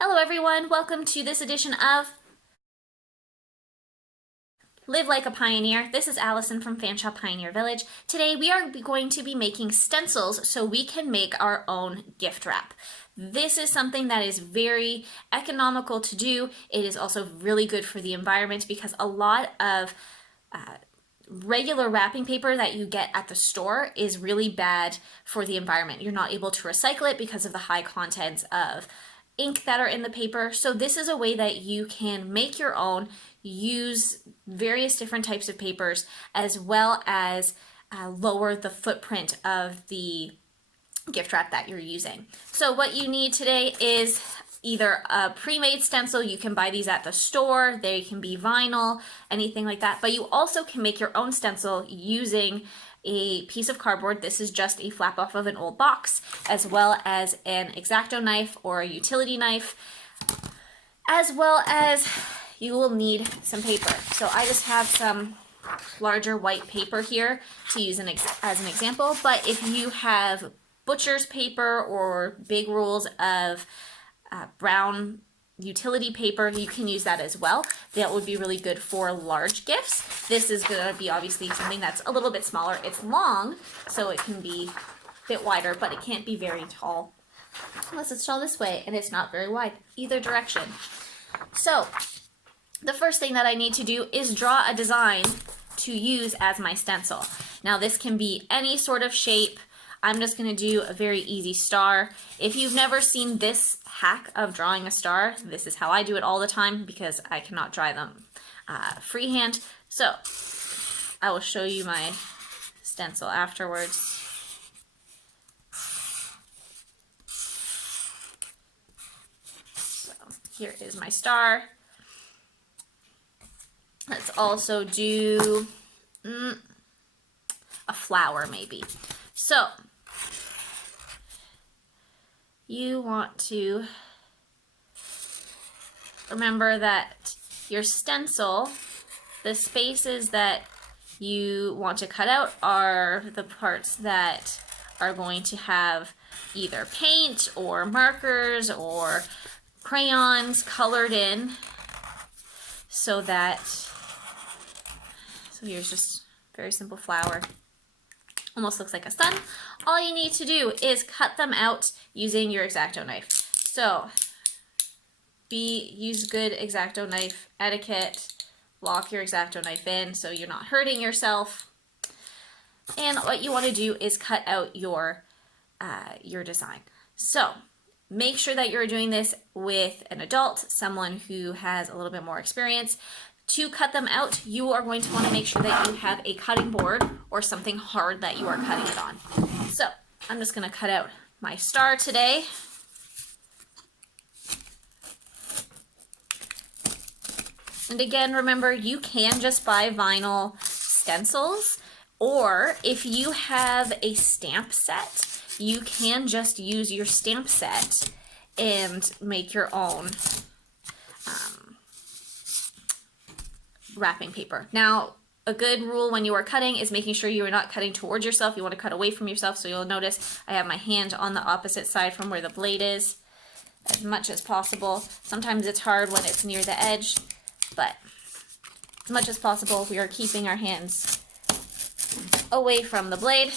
Hello everyone, welcome to this edition of Live Like a Pioneer. This is Alison from Fanshawe Pioneer Village. Today we are going to be making stencils so we can make our own gift wrap. This is something that is very economical to do. It is also really good for the environment because a lot of regular wrapping paper that you get at the store is really bad for the environment. You're not able to recycle it because of the high contents of ink that are in the paper. So this is a way that you can make your own, use various different types of papers, as well as lower the footprint of the gift wrap that you're using. So what you need today is either a pre-made stencil. You can buy these at the store. They can be vinyl, anything like that. But you also can make your own stencil using a piece of cardboard. This is just a flap off of an old box, as well as an X-Acto knife or a utility knife, as well as you will need some paper. So I just have some larger white paper here to use as an example, but if you have butcher's paper or big rolls of brown utility paper, you can use that as well. That would be really good for large gifts. This is going to be obviously something that's a little bit smaller. It's long, so it can be a bit wider, but it can't be very tall unless it's tall this way, and it's not very wide either direction. So the first thing that I need to do is draw a design to use as my stencil. Now this can be any sort of shape. I'm just going to do a very easy star. If you've never seen this hack of drawing a star, this is how I do it all the time because I cannot draw them freehand. So I will show you my stencil afterwards. So here is my star. Let's also do a flower maybe. So you want to remember that your stencil, the spaces that you want to cut out are the parts that are going to have either paint or markers or crayons colored in, so here's just a very simple flower. Almost looks like a sun. All you need to do is cut them out using your X-Acto knife. So use good X-Acto knife etiquette. Lock your X-Acto knife in so you're not hurting yourself. And what you want to do is cut out your design. So make sure that you're doing this with an adult, someone who has a little bit more experience. To cut them out, you are going to want to make sure that you have a cutting board or something hard that you are cutting it on. So I'm just going to cut out my star today. And again, remember, you can just buy vinyl stencils, or if you have a stamp set, you can just use your stamp set and make your own wrapping paper. Now, a good rule when you are cutting is making sure you are not cutting towards yourself. You want to cut away from yourself. So you'll notice I have my hand on the opposite side from where the blade is as much as possible. Sometimes it's hard when it's near the edge, but as much as possible, we are keeping our hands away from the blade.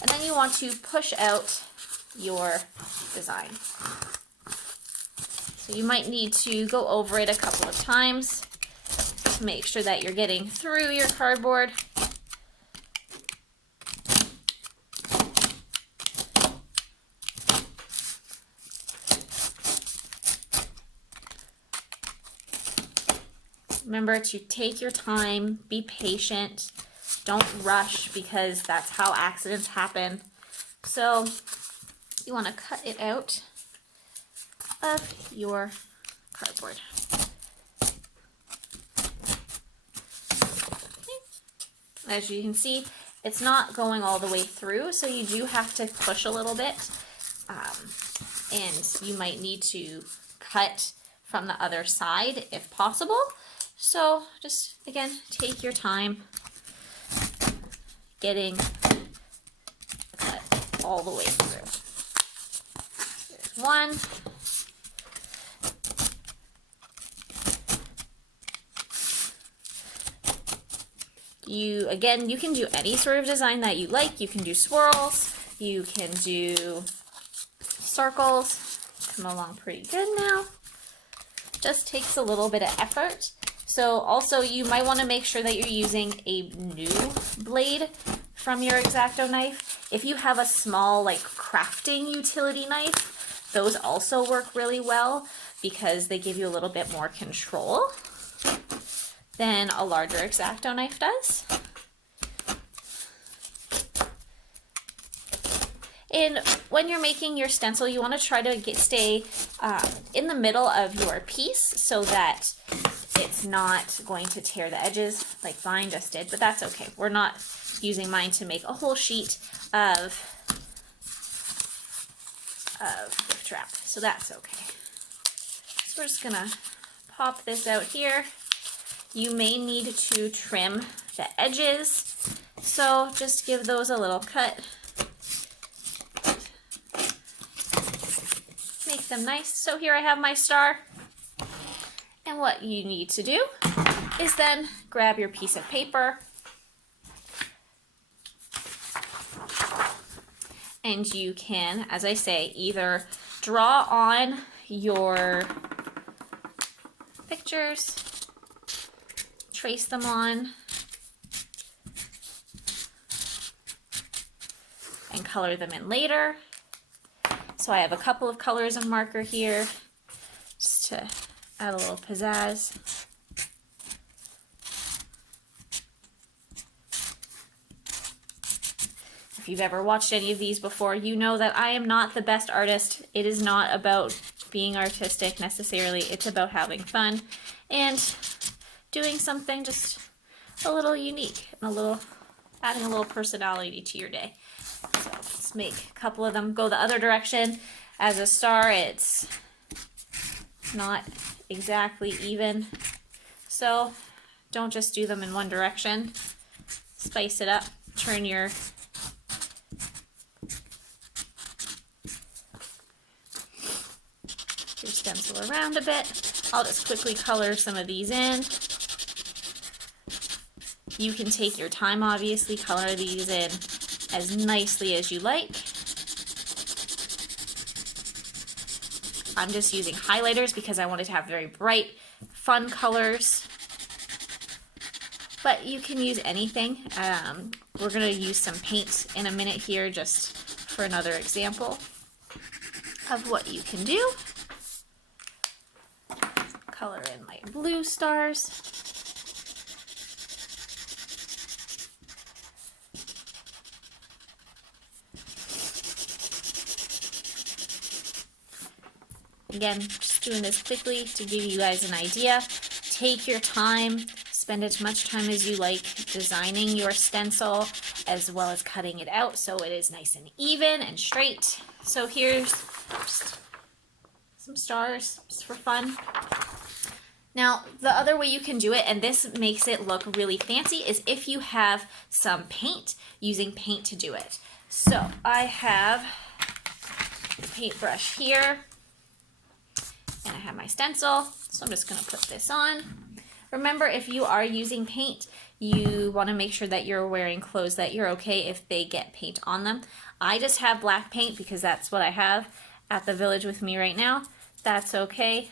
And then you want to push out your design. So you might need to go over it a couple of times to make sure that you're getting through your cardboard. Remember to take your time, be patient, don't rush because that's how accidents happen. So you want to cut it out of your cardboard. As you can see, it's not going all the way through, so you do have to push a little bit, and you might need to cut from the other side if possible. So just, again, take your time getting cut all the way through. one. You can do any sort of design that you like. You can do swirls, you can do circles. Come along pretty good now. Just takes a little bit of effort. So also you might want to make sure that you're using a new blade from your X-Acto knife. If you have a small like crafting utility knife, those also work really well because they give you a little bit more control than a larger X-Acto knife does. And when you're making your stencil, you want to try to stay in the middle of your piece so that it's not going to tear the edges like mine just did, but that's okay. We're not using mine to make a whole sheet of gift wrap, so that's okay. So we're just gonna pop this out here. You may need to trim the edges, so just give those a little cut. Make them nice. So here I have my star. And what you need to do is then grab your piece of paper and you can, as I say, either draw on your pictures, trace them on, and color them in later. So I have a couple of colors of marker here just to add a little pizzazz. If you've ever watched any of these before, you know that I am not the best artist. It is not about being artistic necessarily. It's about having fun and doing something just a little unique and adding a little personality to your day. So let's make a couple of them go the other direction. As a star, it's not exactly even, so don't just do them in one direction. Spice it up. Turn your stencil around a bit. I'll just quickly color some of these in. You can take your time, obviously, color these in as nicely as you like. I'm just using highlighters because I wanted to have very bright, fun colors. But you can use anything. We're going to use some paint in a minute here just for another example of what you can do. Color in my blue stars. Again, just doing this quickly to give you guys an idea. Take your time, spend as much time as you like designing your stencil as well as cutting it out so it is nice and even and straight. So here's just some stars just for fun. Now, the other way you can do it, and this makes it look really fancy, is if you have some paint, using paint to do it. So I have a paintbrush here. And I have my stencil, so I'm just going to put this on. Remember, if you are using paint, you want to make sure that you're wearing clothes that you're okay if they get paint on them. I just have black paint because that's what I have at the village with me right now. That's okay.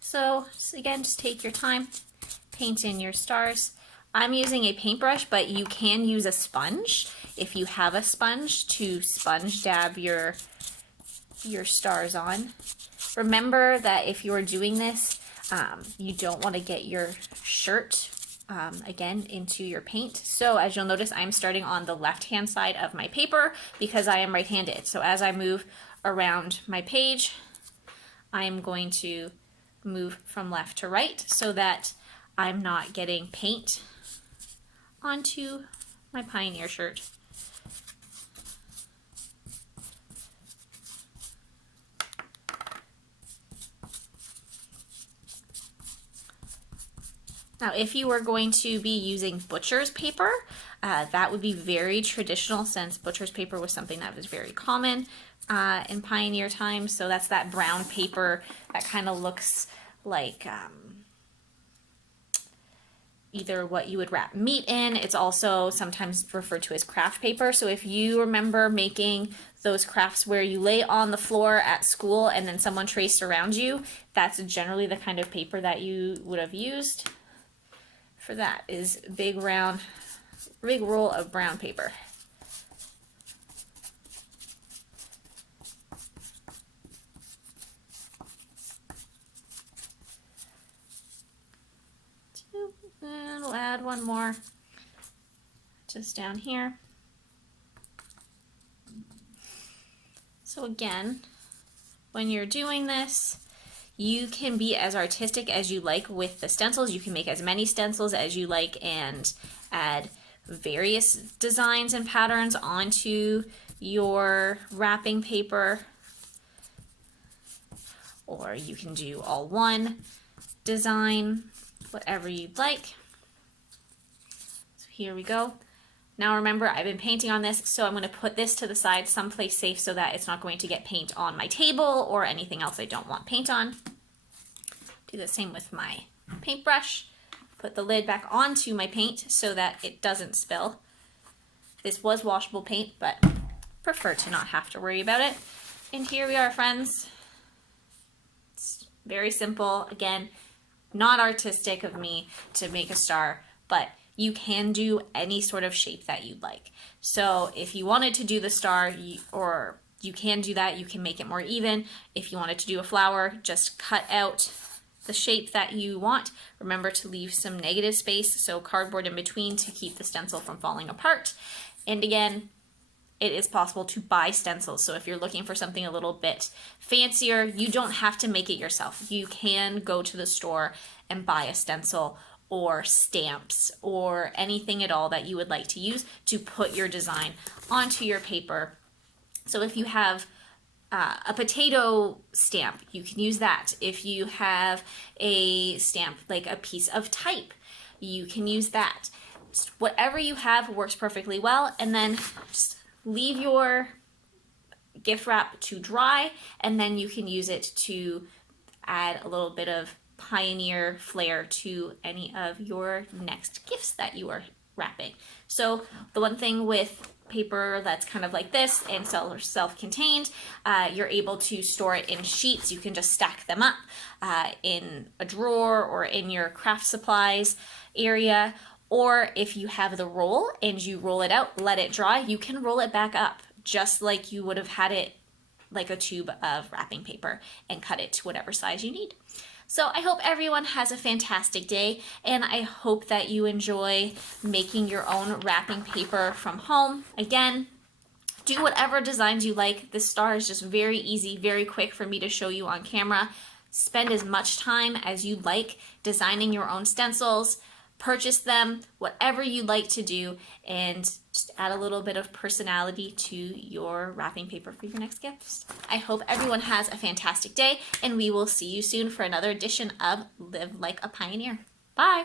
So, again, just take your time, paint in your stars. I'm using a paintbrush, but you can use a sponge if you have a sponge to sponge dab your stars on. Remember that if you're doing this, you don't want to get your shirt, again, into your paint. So as you'll notice, I'm starting on the left-hand side of my paper because I am right-handed. So as I move around my page, I'm going to move from left to right so that I'm not getting paint onto my Pioneer shirt. Now, if you were going to be using butcher's paper, That would be very traditional, since butcher's paper was something that was very common in pioneer times. So that's that brown paper that kind of looks like either what you would wrap meat in. It's also sometimes referred to as craft paper. So if you remember making those crafts where you lay on the floor at school and then someone traced around you, that's generally the kind of paper that you would have used for that, is big roll of brown paper. And we'll add one more just down here. So again, when you're doing this, you can be as artistic as you like with the stencils. You can make as many stencils as you like and add various designs and patterns onto your wrapping paper, or you can do all one design, whatever you'd like. So here we go. Now remember, I've been painting on this, so I'm going to put this to the side someplace safe so that it's not going to get paint on my table or anything else I don't want paint on. Do the same with my paintbrush. Put the lid back onto my paint so that it doesn't spill. This was washable paint, but prefer to not have to worry about it. And here we are, friends. It's very simple. Again, not artistic of me to make a star, but you can do any sort of shape that you'd like. So if you wanted to do the star, you can do that. You can make it more even. If you wanted to do a flower, just cut out the shape that you want. Remember to leave some negative space, so cardboard in between, to keep the stencil from falling apart. And again, it is possible to buy stencils. So if you're looking for something a little bit fancier, you don't have to make it yourself. You can go to the store and buy a stencil or stamps or anything at all that you would like to use to put your design onto your paper. So if you have a potato stamp, you can use that. If you have a stamp like a piece of type, you can use that. Just whatever you have works perfectly well. And then just leave your gift wrap to dry, and then you can use it to add a little bit of pioneer flair to any of your next gifts that you are wrapping. So the one thing with paper that's kind of like this and self-contained, you're able to store it in sheets. You can just stack them up in a drawer or in your craft supplies area. Or if you have the roll and you roll it out, let it dry, you can roll it back up just like you would have had it like a tube of wrapping paper, and cut it to whatever size you need. So I hope everyone has a fantastic day, and I hope that you enjoy making your own wrapping paper from home. Again, do whatever designs you like. This star is just very easy, very quick for me to show you on camera. Spend as much time as you'd like designing your own stencils. Purchase them, whatever you'd like to do, and just add a little bit of personality to your wrapping paper for your next gifts. I hope everyone has a fantastic day, and we will see you soon for another edition of Live Like a Pioneer. Bye!